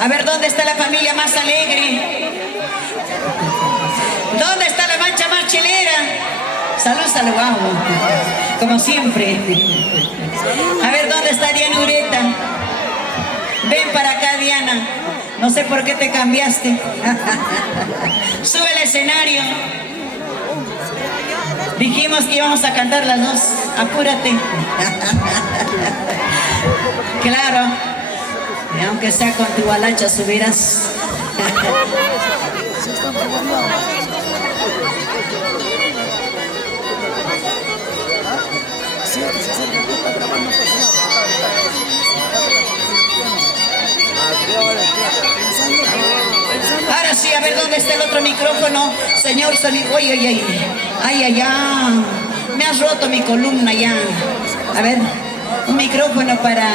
A ver, ¿dónde está la familia más alegre? ¿Dónde está la mancha más chilera? Salud, salud, vamos. Como siempre. A ver, ¿dónde está Diana Ureta? Ven para acá, Diana. No sé por qué te cambiaste. Sube al escenario. Dijimos que íbamos a cantar las dos. Apúrate. Claro. Y aunque sea con tu balacha subirás. Ahora sí, a ver dónde está el otro micrófono, señor sonido. Oye, oye, oye. Ay, ay, ay. Me has roto mi columna ya. A ver, un micrófono para...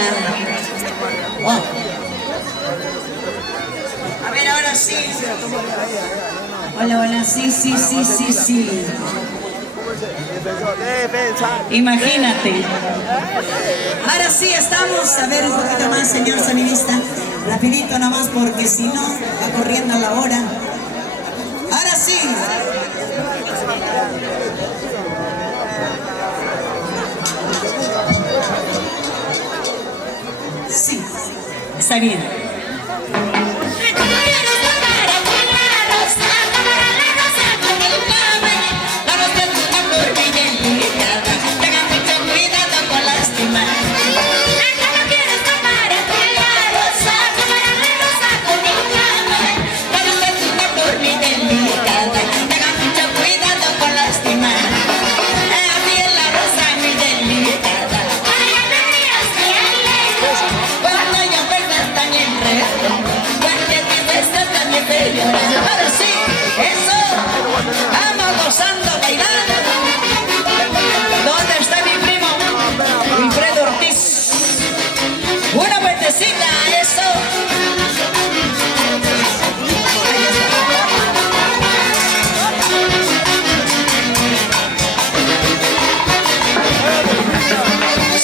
Oh. A ver, ahora sí. Hola, hola, sí, sí, sí, sí, sí. Imagínate. Ahora sí estamos. A ver un poquito más, señor sonidista. Rapidito nomás porque si no va corriendo la hora. Ahora sí. Sí, está bien. Ahora sí, eso. Vamos gozando, bailando. ¿Dónde está mi primo? Wilfredo Ortiz. Una vueltecita, eso.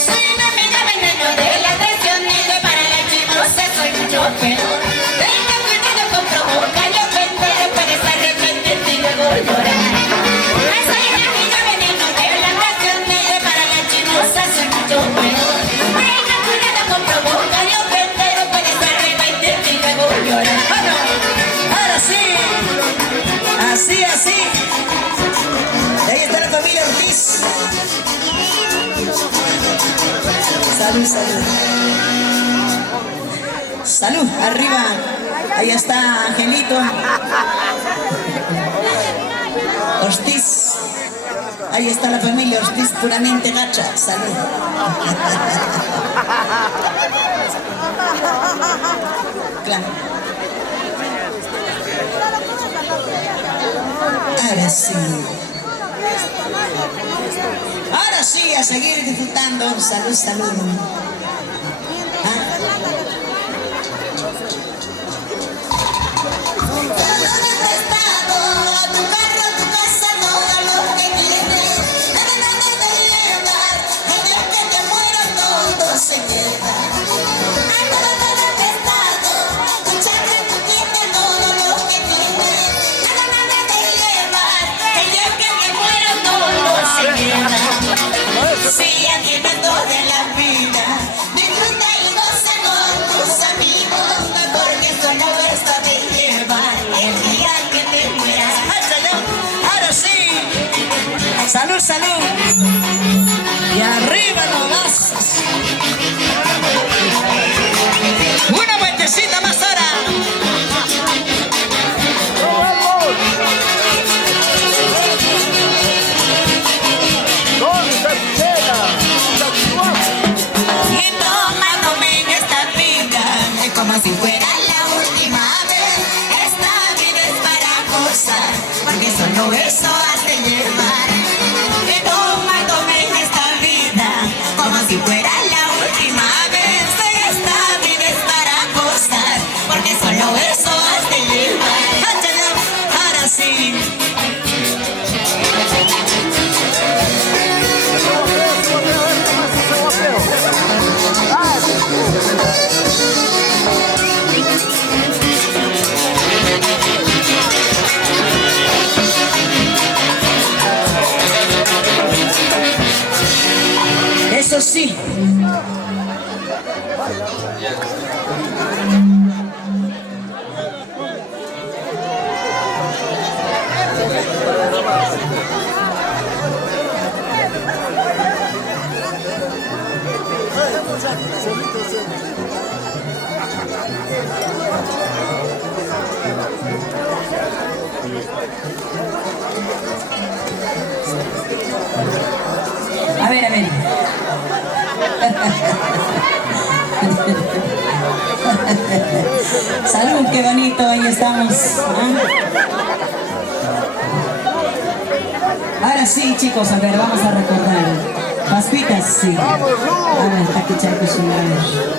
Soy una amiga veneno de la traición y de para la chimosa soy mucho peor. Así, así. Ahí está la familia Ortiz. Salud, salud. Salud, arriba. Ahí está Angelito. Ortiz. Ahí está la familia Ortiz, puramente gacha. Salud. Claro. Ahora sí. Ahora sí, a seguir disfrutando. Salud, salud. Sí, entiendo de la vida. Disfruta y goza con tus amigos, porque eso no basta de llevar el día que te mueras. Ahora sí. Salud, salud. Y arriba nomás. Una vueltecita más ahora. Como si fuera la última vez. Esta vida es para gozar, porque solo eso hace llevar. Que tomen esta vida como si fuera la última vez. Esta vida es para gozar, porque solo eso hace llevar. Ahora sí. Sí. A ver, a ver. Salud, qué bonito, ahí estamos. ¿Ah? Ahora sí, chicos, a ver, vamos a recordar. Paspitas, sí. A ver, está que chaco, sí, a ver.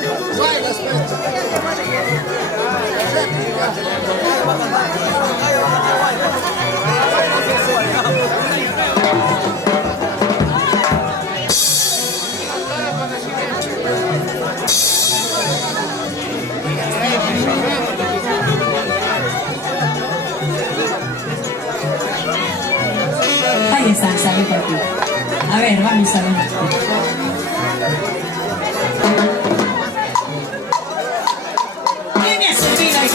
Ahí está, sale por aquí. A ver, vamos a ver. ¿Qué me ha servido el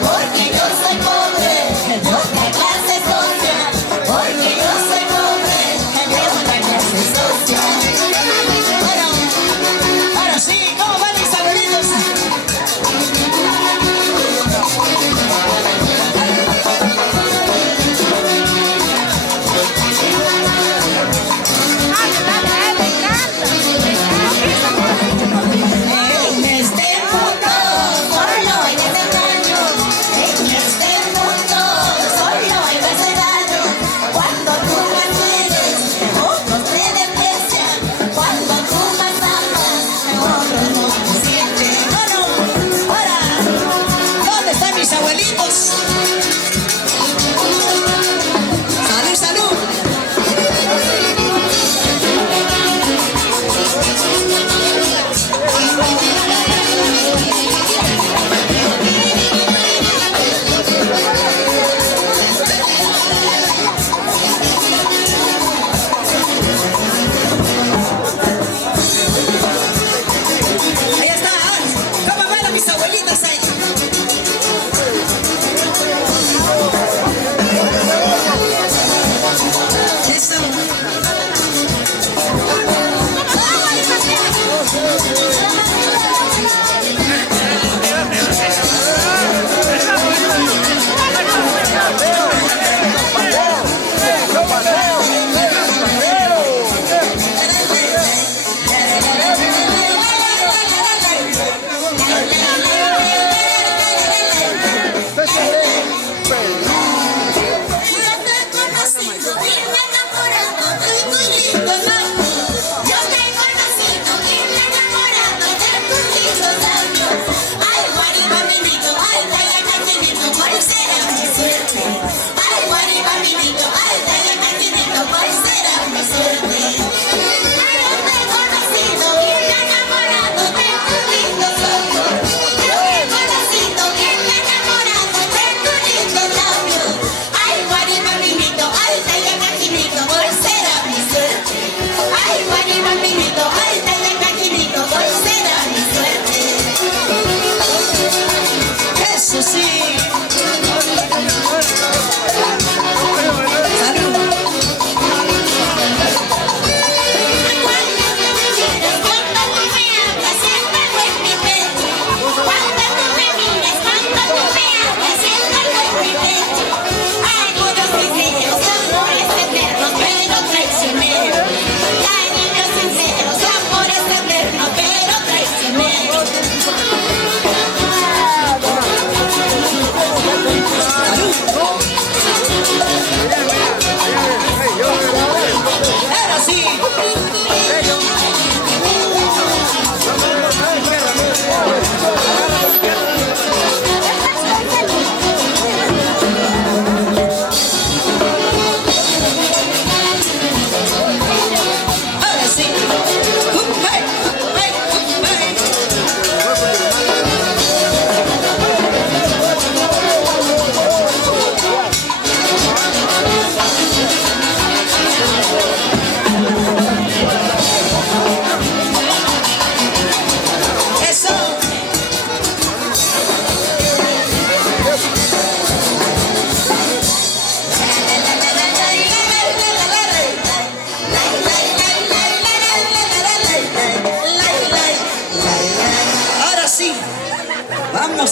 porque yo soy pobre, de otra clase.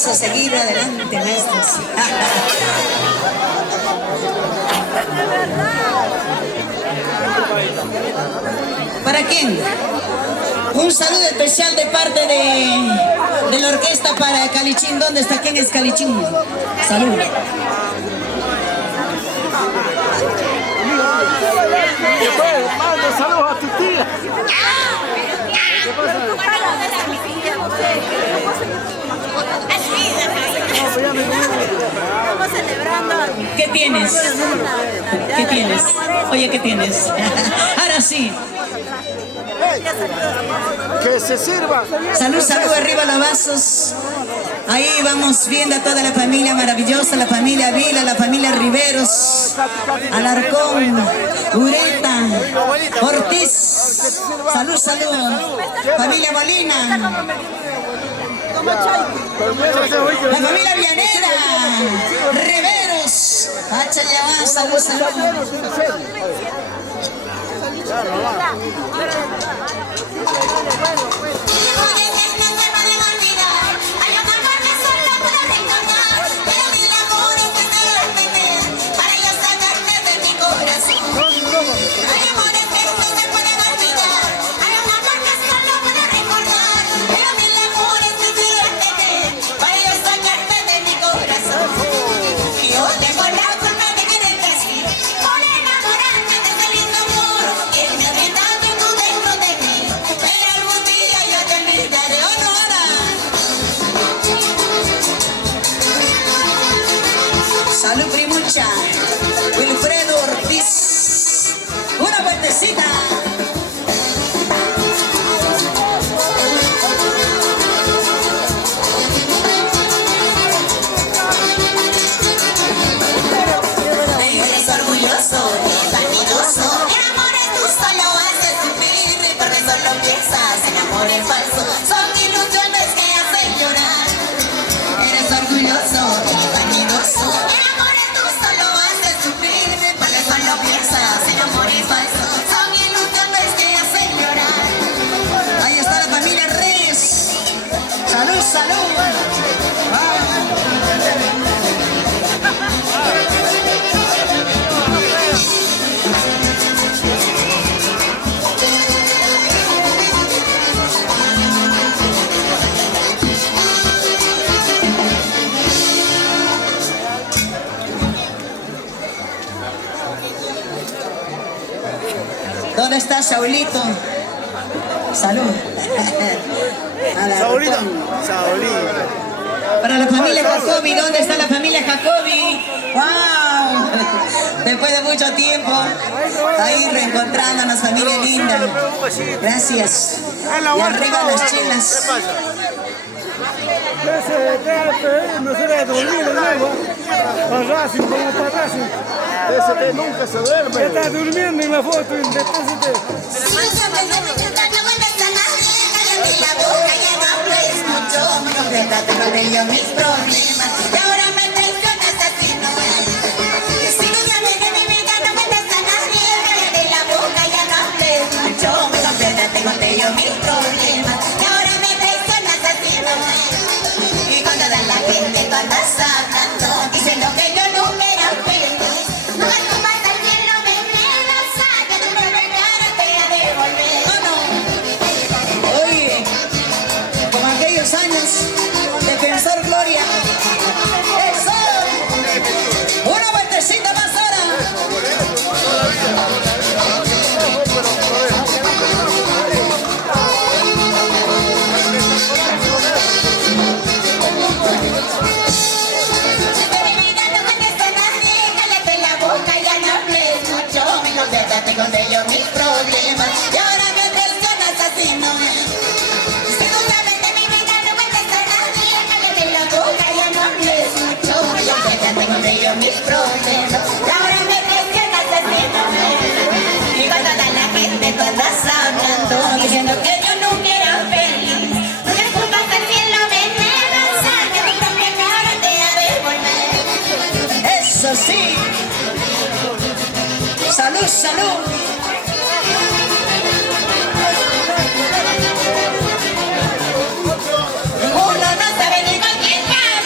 a seguir adelante, maestros. ¿Para quién? Un saludo especial de parte de la orquesta para Calichín. ¿Dónde está? ¿Quién es Calichín? Salud. Manda saludos a tu tía. ¿Qué tienes? ¿Qué tienes? Oye, ¿qué tienes? Ahora sí. Que se sirva. Salud, salud, arriba los vasos. Ahí vamos viendo a toda la familia maravillosa, la familia Vila, la familia Riveros, Alarcón, Ureta, Ortiz. Salud, salud. Familia Molina. La familia Villanera, Riveros. Hacha ya va, salud, salud. Salud, Primucha. Wilfredo Ortiz. Una vueltecita. Eres orgulloso, vanidoso. El amor es tú solo haces sufrir, porque solo piensas en amores falsos. Son ilusiones que hacen llorar. Eres orgulloso y vanidoso. Salud, salud. ¿Dónde está Saulito? Salud. Saulito. Saulito. Para la familia Jacobi, ¿dónde está la familia Jacobi? ¡Wow! Después de mucho tiempo, ahí reencontrándonos, familia linda. Gracias. Y arriba las chelas. No se debe dormir de nuevo. Para Racing, como para Racing. Ese nunca se duerme. Ya está durmiendo en la foto. Confesate con ellos mis problemas. Y ahora me traicionas así, no es. Si no sabes de mi vida, no cuentas a nadie. Cállate la boca, ya no hables mucho. Confesate con ellos mis problemas. Y ahora me traicionas así, no es. Y cuando da la gente, tú andas hablando, diciendo que yo nunca era feliz. No me tomas al cielo, me niegas a que tú me regalaste a devolver. Oh, no. Oye, como aquellos años. Defensor Gloria. ¡Eso! Una vueltecita más ahora. Cállate la boca, ya no hables mucho. Me confesaste con ellos mis problemas. Y ahora me traicionas así, no es. Con ellos mis problemas. Ahora me traicionas así. Y cuando da la gente tú andas hablando, diciendo que yo nunca era feliz. No me culpas al cielo, me niegas a que mi propia cara te ha de volver. Eso sí. Salud, salud. Uno no sabe ni con quién habla.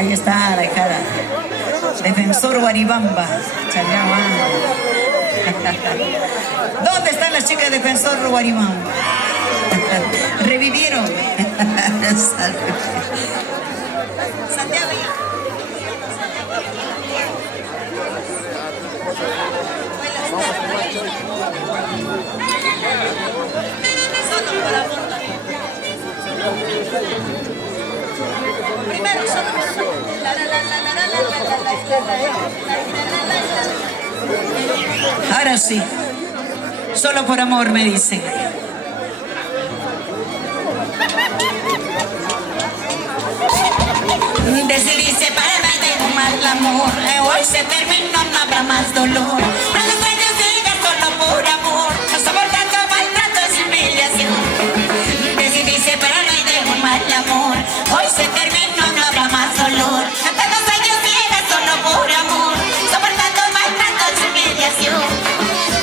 Ahí está la hijada. Defensor Guaribamba. Chayabamba. ¿Dónde están las chicas de Defensor Guaribamba? Revivieron. Santiago ya. Primero, ahora sí, solo por amor me dicen. Decidí separarme de un mal amor. Hoy se terminó, no habrá más dolor. No los sueños sigan solo por amor. No soportando maltrato y humillación. Decidí separarme de un mal amor. Hoy se terminó, no habrá más dolor. Tantos años sigan solo por amor. Soportando maltrato y humillación.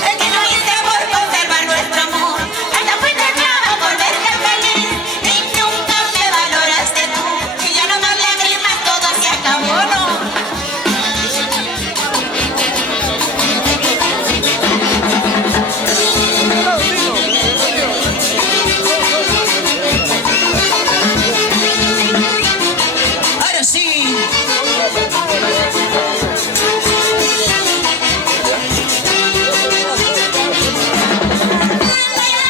El que no hice amor conserva nuestro amor. Hasta fuiste traba por verte feliz. Y nunca me valoraste tú. Y ya no más lágrimas, todo se acabó, ¿no? Ahora sí.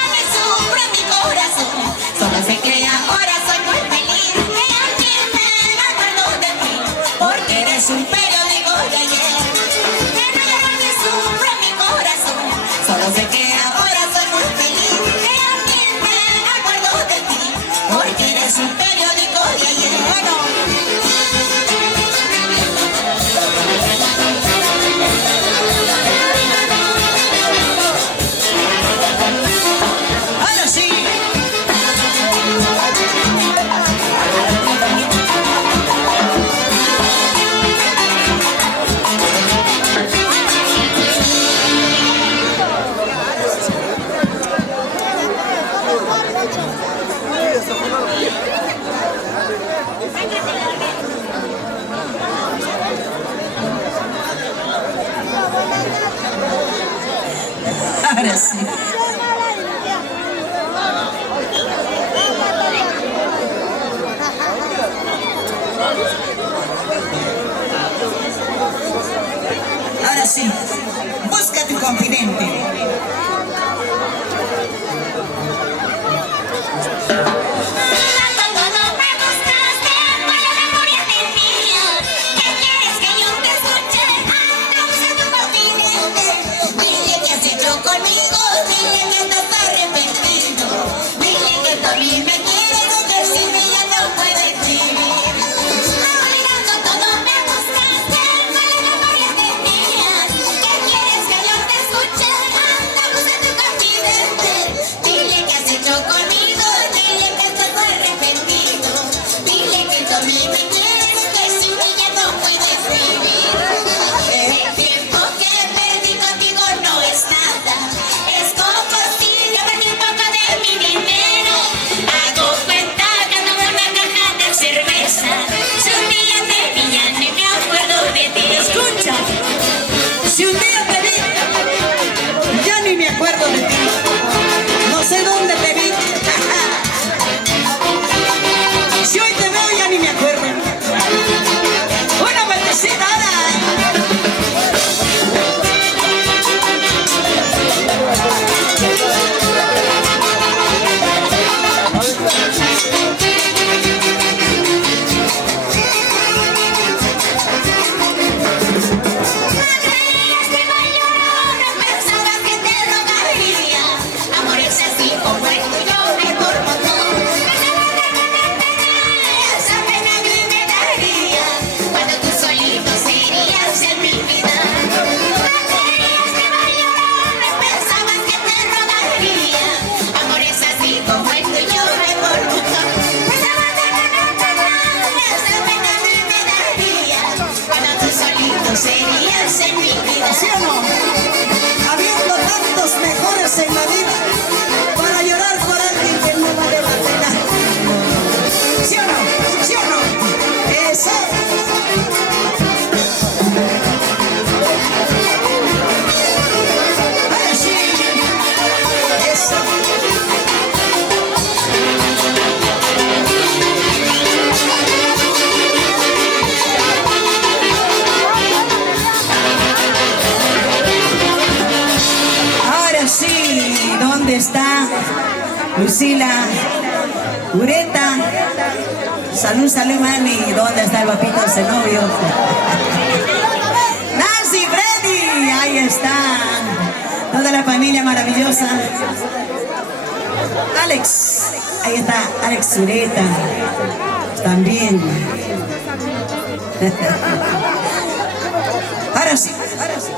Me sufre mi corazón. Solo sé que ahora soy muy feliz. Que alguien me acuerdo de ti, porque eres un periódico de ayer. Que me sufre mi corazón. Solo sé que ahora soy muy feliz. Que alguien me acuerdo de ti, porque eres un periódico de ayer. Bueno. Ahora sí. Ahora sí. Ahora sí, busca tu confidente. Cuando no me buscaste, para memoria de mía. ¿Qué quieres que yo te escuche? Anda, busca tu confidente. Dile que has hecho conmigo, dile que estás arrepentido. Dile que tú a mí me quieres, que sin mí ya no puedes vivir. Olvidando todo me buscaste, para memoria de mía. ¿Qué quieres que yo te escuche? Anda, busca tu confidente. Dile que has hecho conmigo, dile que estás arrepentido. Dile que tú a mí me quieres, que sin mí ya no puedes vivir. El tiempo que perdí contigo no es nada. Es como si yo perdí un poco de mi dinero. Hago cuenta dándome una caja de cerveza. Si un día te vi ya ni me acuerdo de ti. Escucha, si un día te vi ya ni me acuerdo de ti. No sé dónde te vi. Si hoy te veo ya ni me acuerdo. Una vueltecita, pensabas que te rogaría. Amor es así como el tuyo, mejor motor. Esa pena que me daría cuando tú solito serías en mi vida. Creías que iba a llorar, pensabas que te rogaría. Amor es así como el tuyo, mejor motor. Esa pena que me daría cuando tú solito serías en mi vida. ¿Sí o no? Habiendo tantos mejores en la vida, para llorar por alguien que no vale la pena. ¿Sí o no? ¿Sí o no? Eso. Lucila, Ureta. Salud, salud, mami. ¿Dónde está el papito Zenobio? Nancy, Freddy, ahí está. Toda la familia maravillosa. Alex, ahí está, Alex Ureta. También. Ahora sí, ahora sí.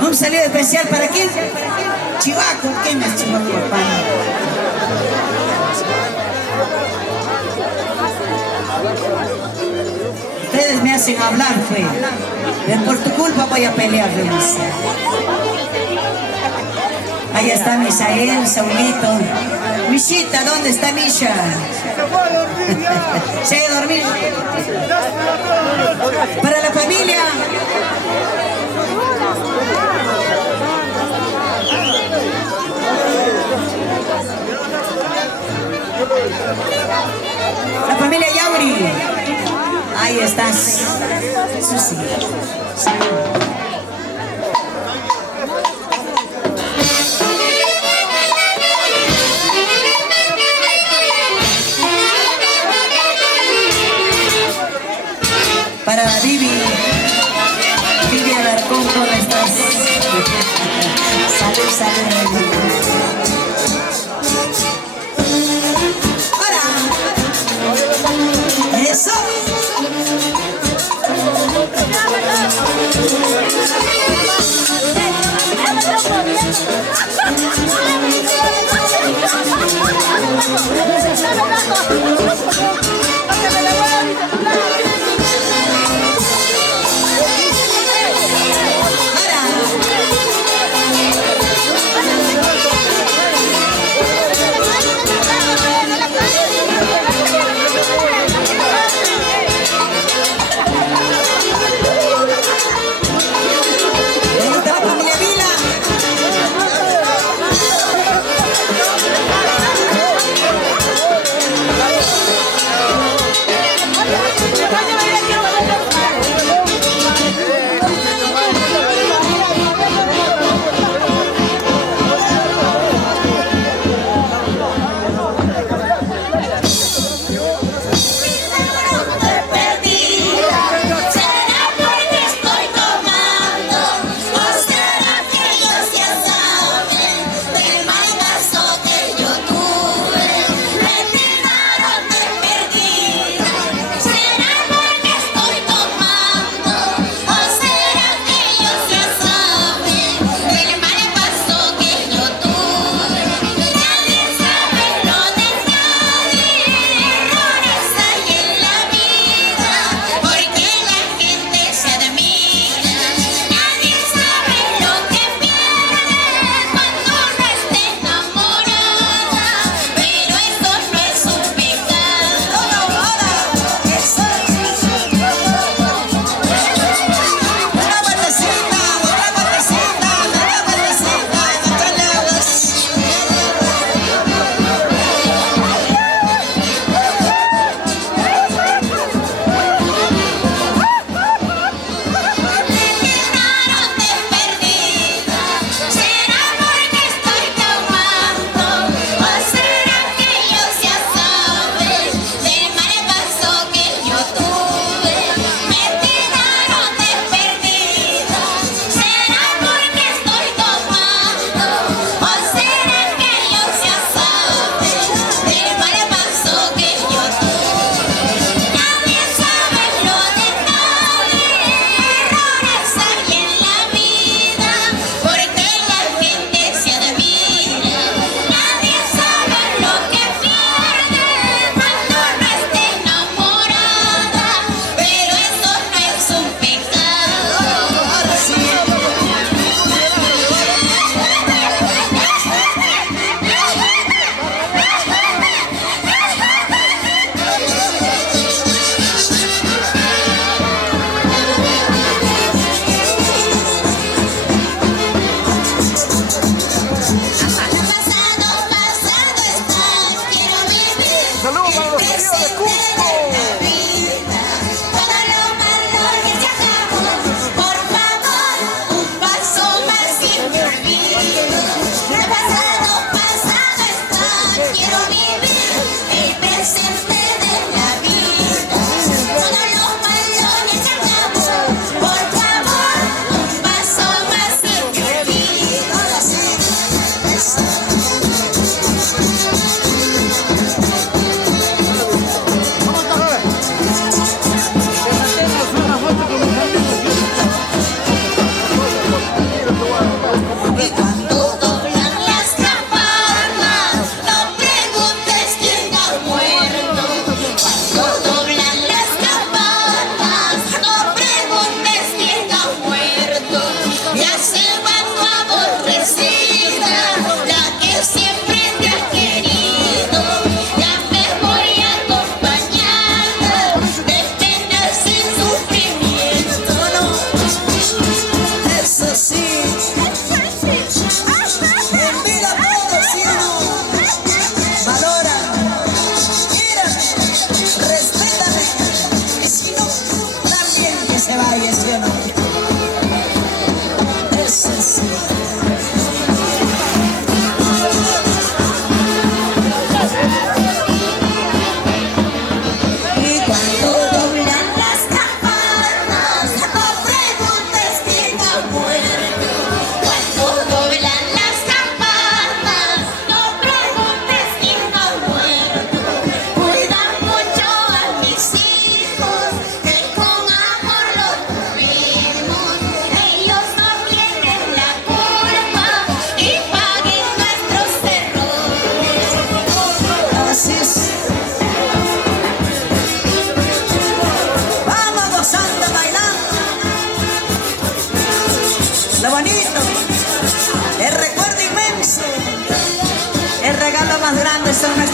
Un saludo especial para quién? Chivaco, ¿quién es Chivaco, papá? Ustedes me hacen hablar, fue. Por tu culpa voy a pelear, Renuncia. Ahí está Misael, Saulito. Mishita, ¿dónde está Misha? Se ha ido a dormir. Para la familia. La familia Yauri. Ahí estás. Susi. Para Vivi. Vivi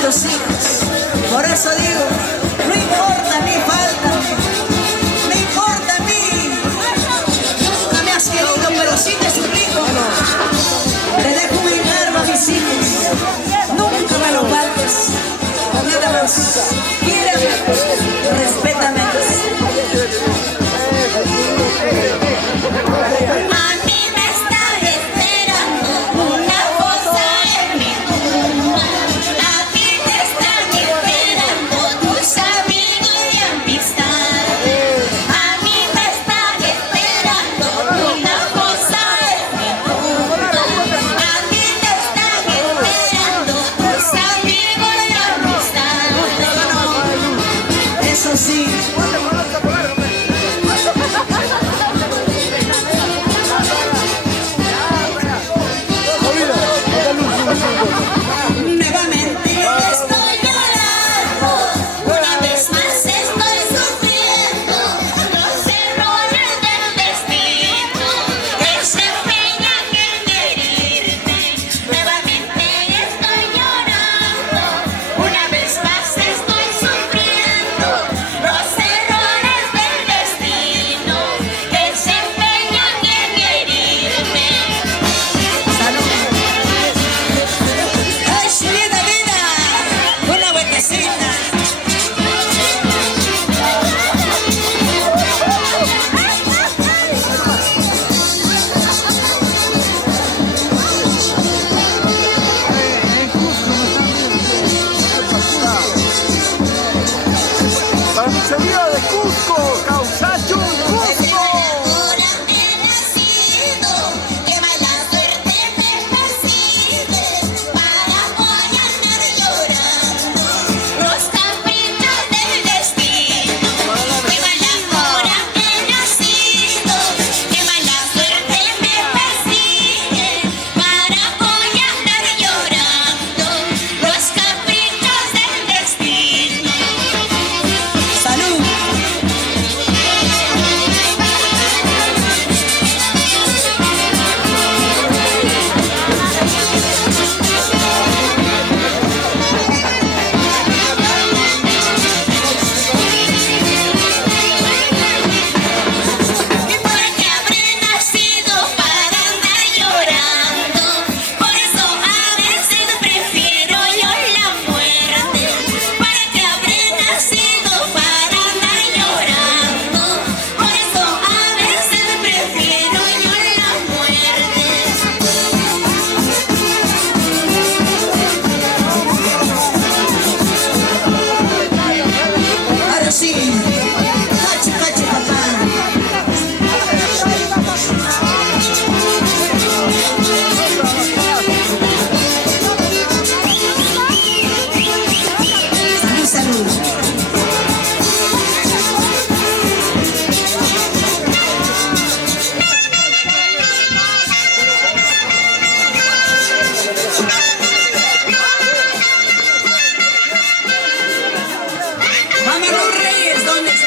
nuestros hijos. Por eso digo, no importa mi falta, no importa a mí. Nunca me has querido, pero sí te suplico. Le dejo un encargo a mis hijos. Nunca me lo faltes. Cuídalos, quiéreme, respétame. A mí me está esperando una fosa en mi tumba. A ti te están esperando tus amigos de amistad. A mí me están esperando una fosa en mi tumba. A ti te están esperando tus amigos de amistad. Eso sí. Nuevamente estoy llorando, una vez más estoy sufriendo los errores del destino que se empeñan en herirme. Nuevamente estoy llorando, una vez más estoy sufriendo los errores del destino que se empeñan en herirme. ¡Ay, chulita vida! Una vueltecita. Para mi salida de Cusco, Causacho, Cusco. Ahora he nacido, que mala suerte me persigue, para voy a andar llorando los caprichos del destino. Que mala hora he nacido, que mala suerte me persigue, para voy a andar llorando los caprichos del destino. ¡Salud! Porque habré nacido para andar llorando, por eso a veces prefiero yo la muerte. Porque habré nacido para andar llorando, por eso a veces prefiero yo la muerte. Ahora sí. Cacho, cacho, papá. Salud, salud. Vamos los Reyes, ¿dónde estás?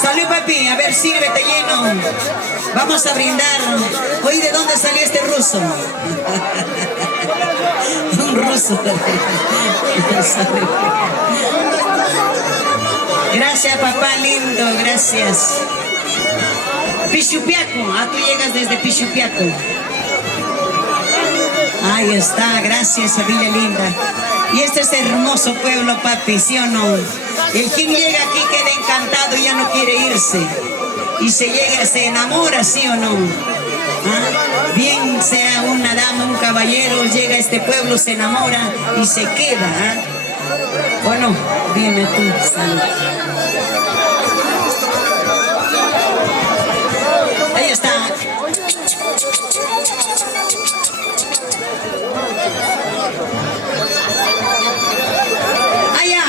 Salud, papi. A ver, sírvete lleno. Vamos a brindar. Oye, ¿de dónde salió este ruso? Un ruso. Gracias, papá lindo. Gracias. Pichupiaco. Ah, tú llegas desde Pichupiaco. Ahí está. Gracias, Villa Linda. Y este es hermoso pueblo, papi, ¿sí o no? El quien llega aquí queda encantado y ya no quiere irse. Y se llega, se enamora, ¿sí o no? ¿Ah? Bien sea una dama, un caballero, llega a este pueblo, se enamora y se queda. ¿Ah? ¿O no? Dime tú, salud. Ahí está. Allá.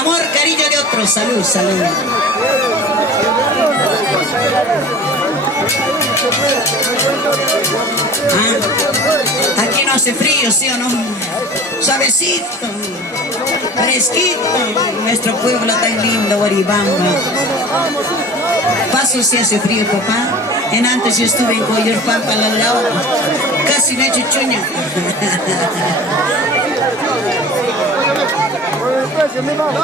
Amor, cariño de otro. Salud, salud. Ah, aquí no hace frío, ¿sí o no? Suavecito, fresquito. Nuestro pueblo tan lindo, Guaribamba. Paso si hace frío, papá. En antes yo estuve en Coyolpampa, al lado. Casi me he hecho chuña. No,